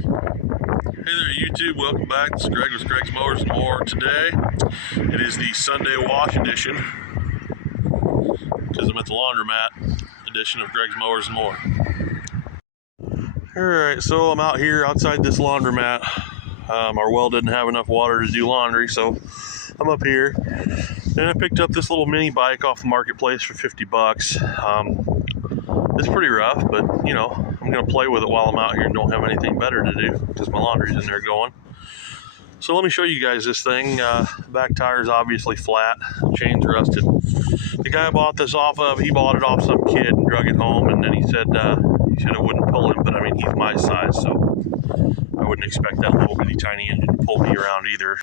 Hey there YouTube, welcome back. This is Greg with Greg's Mowers and More. Today, it is the Sunday wash edition, because I'm at the Laundromat edition of Greg's Mowers and More. Alright, so I'm out here outside this laundromat. Our well didn't have enough water to do laundry, so I'm up here. And I picked up this little mini bike off the marketplace for 50 bucks. It's pretty rough, but you know, I'm gonna play with it while I'm out here and don't have anything better to do because my laundry's in there going. So let me show you guys this thing. Back tire's obviously flat, chain's rusted. The guy I bought this off of, he bought it off some kid and drug it home, and then he said it wouldn't pull him, but I mean, he's my size, so I wouldn't expect that little bitty tiny engine to pull me around either.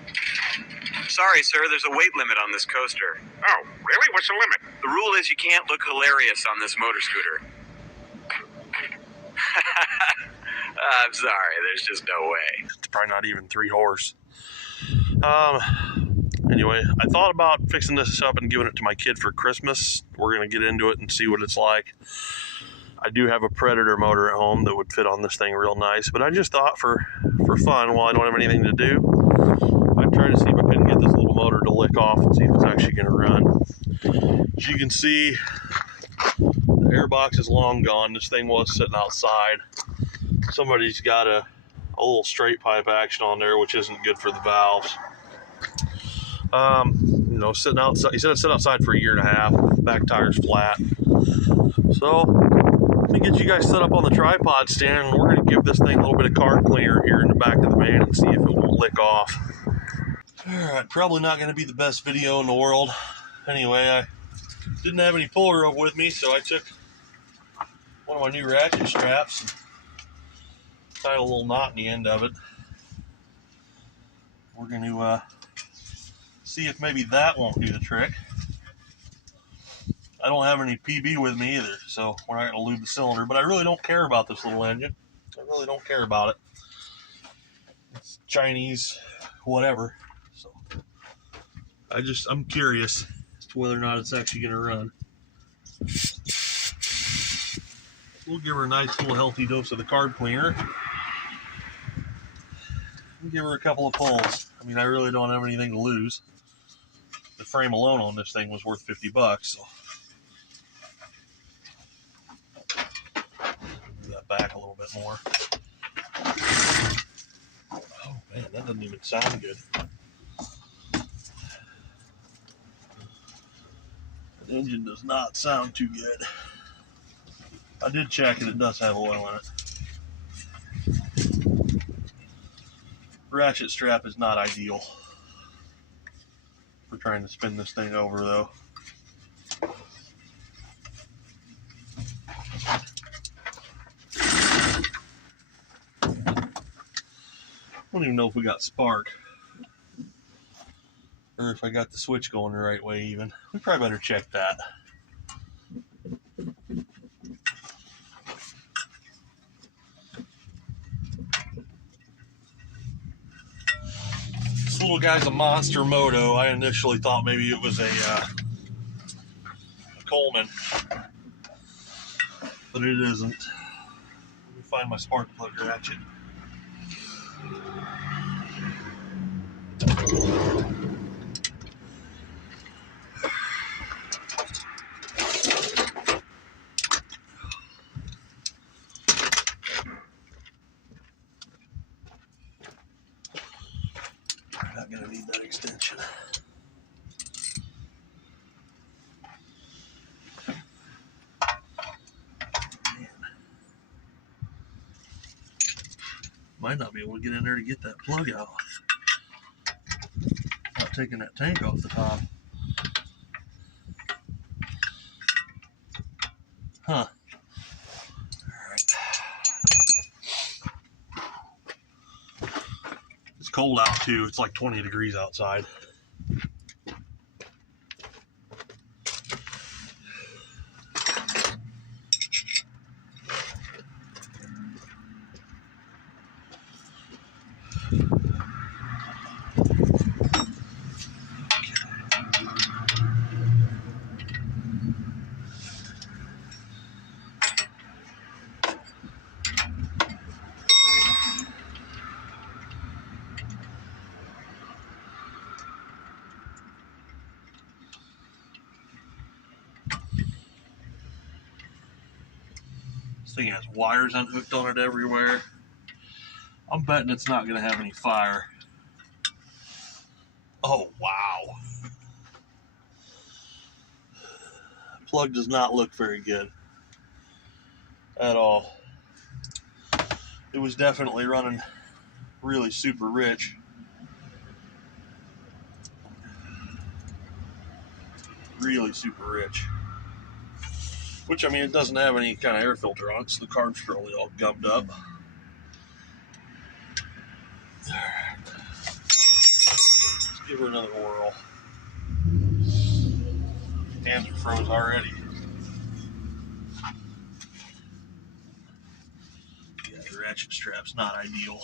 Sorry, sir, there's a weight limit on this coaster. Oh, really? What's the limit? The rule is you can't look hilarious on this motor scooter. I'm sorry, there's just no way. It's probably not even 3 horse. Anyway, I thought about fixing this up and giving it to my kid for Christmas. We're going to get into it and see what it's like. I do have a Predator motor at home that would fit on this thing real nice, but I just thought for fun, while I don't have anything to do, I'd try to see if I couldn't get this little motor to lick off and see if it's actually going to run. As you can see, the air box is long gone. This thing was sitting outside. Somebody's got a little straight pipe action on there, which isn't good for the valves. You know, sitting outside. He said it sit outside for 1.5 years. Back tire's flat. So let me get you guys set up on the tripod stand, and we're going to give this thing a little bit of carb cleaner here in the back of the van and see if it won't lick off. Alright, probably not going to be the best video in the world. Anyway, I didn't have any puller rope with me, so I took one of my new ratchet straps and tied a little knot in the end of it. We're going to see if maybe that won't do the trick. I don't have any PB with me either, so we're not going to lube the cylinder, but I really don't care about this little engine. I really don't care about it. It's Chinese, whatever. So I'm curious as to whether or not it's actually going to run. We'll give her a nice little healthy dose of the carb cleaner. We'll give her a couple of pulls. I mean, I really don't have anything to lose. The frame alone on this thing was worth 50 bucks, so. Move that back a little bit more. Oh man, that doesn't even sound good. The engine does not sound too good. I did check it, it does have oil in it. Ratchet strap is not ideal for trying to spin this thing over, though. I don't even know if we got spark, or if I got the switch going the right way even. We probably better check that. This little guy's a Monster Moto. I initially thought maybe it was a Coleman, but it isn't. Let me find my spark plug ratchet. Not going to need that extension. Man. Might not be able to get in there to get that plug out. Not taking that tank off the top. Huh. Alright. It's cold out too. It's like 20 degrees outside. thing has wires unhooked on it everywhere. I'm betting it's not going to have any fire. Oh, wow. Plug does not look very good at all. It was definitely running really super rich. Really super rich. Which, I mean, it doesn't have any kind of air filter on it, so the carb's probably all gummed up. Let's give her another whirl. Hands are froze already. Yeah, the ratchet strap's not ideal.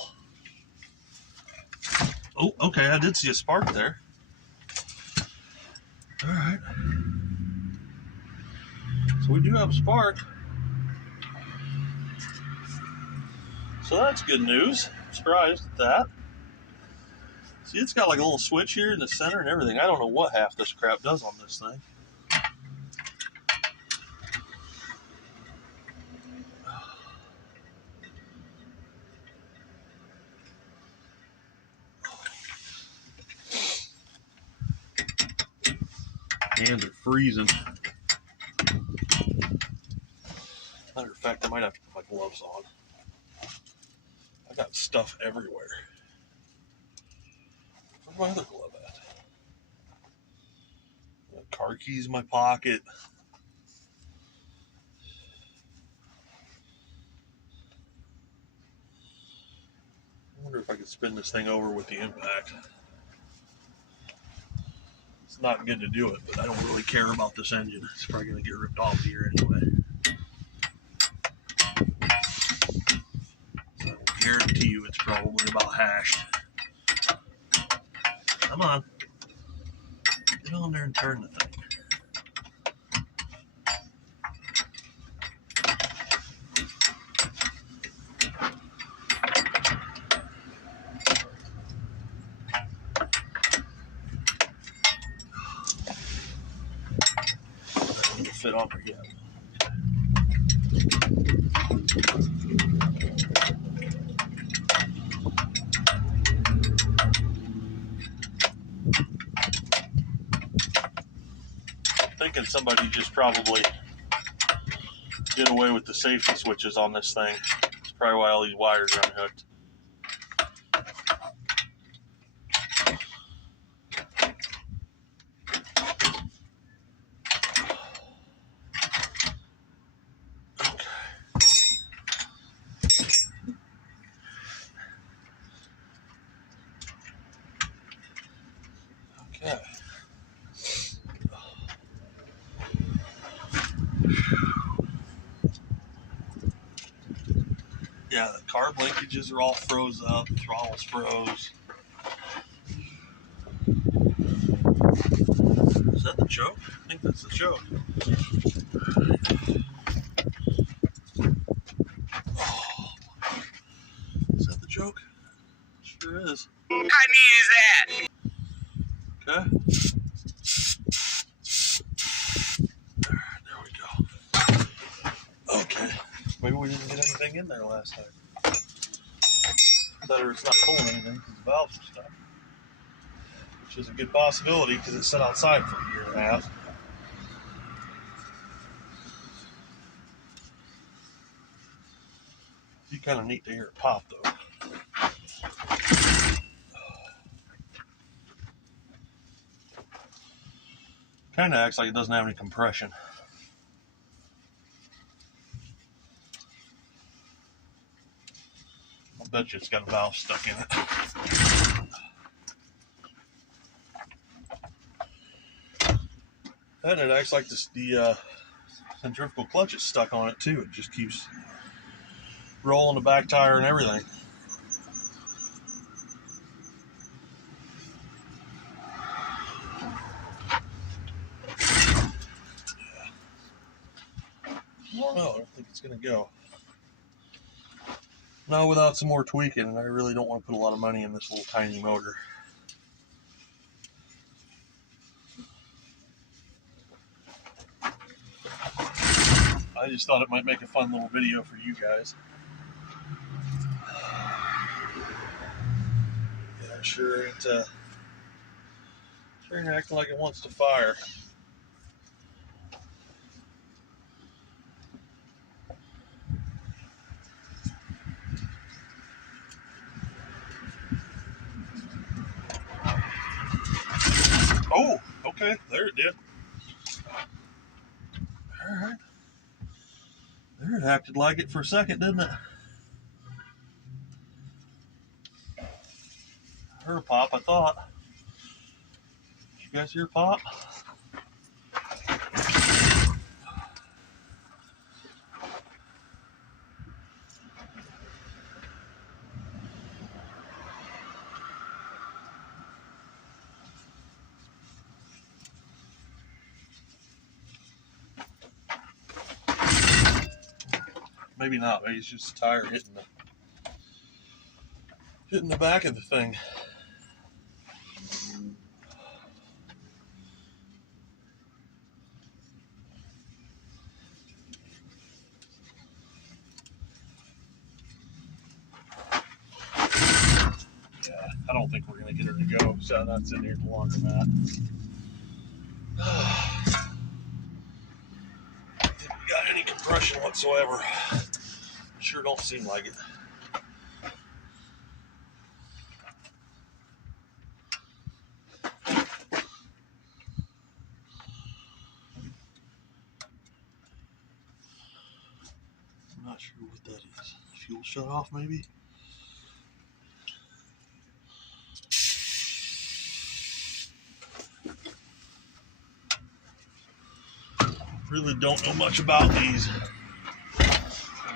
Oh, okay, I did see a spark there. Alright. So we do have a spark. So that's good news. I'm surprised at that. See, it's got like a little switch here in the center and everything. I don't know what half this crap does on this thing. Hands are freezing. Matter of fact, I might have to put my gloves on. I got stuff everywhere. Where's my other glove at? Car keys in my pocket. I wonder if I could spin this thing over with the impact. It's not good to do it, but I don't really care about this engine. It's probably going to get ripped off here anyway. So I will guarantee you it's probably about hashed. Come on. Get on there and turn the thing. Fit on there yet. I'm thinking somebody just probably did away with the safety switches on this thing. That's probably why all these wires are unhooked. Okay. Yeah, the carb linkages are all froze up, the throttle's froze. Is that the choke? I think that's the choke. Oh. Is that the choke? Sure is. I needed that. Okay. There we go. Okay. Maybe we didn't get anything in there last time. Better it's not pulling anything because the valves are stuck. Which is a good possibility because it sat outside for a year and a half. It'd be kind of neat to hear it pop though. Kind of acts like it doesn't have any compression. I bet you it's got a valve stuck in it. And it acts like the centrifugal clutch is stuck on it too. It just keeps rolling the back tire and everything. I don't know. I don't think it's going to go. Not without some more tweaking, and I really don't want to put a lot of money in this little tiny motor. I just thought it might make a fun little video for you guys. Yeah, sure ain't acting like it wants to fire. Oh, okay, there it did. Alright. There, it acted like it for a second, didn't it? I heard a pop, I thought. Did you guys hear a pop? Maybe not. Maybe it's just a tire hitting the back of the thing. Yeah, I don't think we're gonna get her to go. So that's in here at the laundromat. Think we got any compression whatsoever? Sure don't seem like it. I'm not sure what that is. Fuel shut off, maybe? Really don't know much about these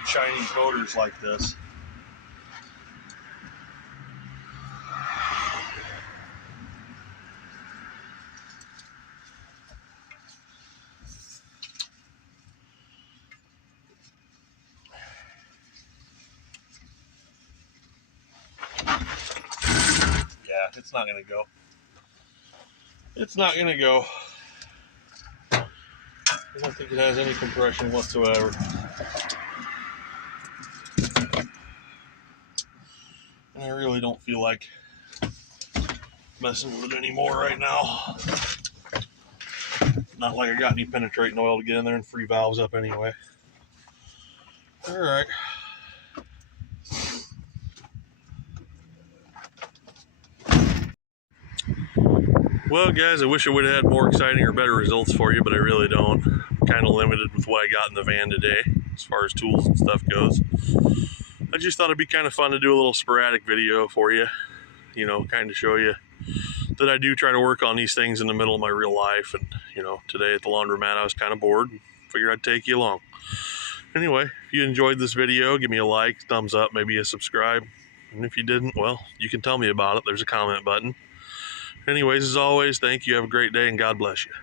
Chinese motors like this. Yeah, it's not gonna go. It's not gonna go. I don't think it has any compression whatsoever. And I really don't feel like messing with it anymore right now. Not like I got any penetrating oil to get in there and free valves up anyway. Alright. Well, guys, I wish I would have had more exciting or better results for you, but I really don't. I'm kind of limited with what I got in the van today as far as tools and stuff goes. I just thought it'd be kind of fun to do a little sporadic video for you, you know, kind of show you that I do try to work on these things in the middle of my real life. And, you know, today at the laundromat I was kind of bored and figured I'd take you along. Anyway, if you enjoyed this video, give me a like, thumbs up, maybe a subscribe. And if you didn't, well, you can tell me about it. There's a comment button. Anyways, as always, thank you. Have a great day, and God bless you.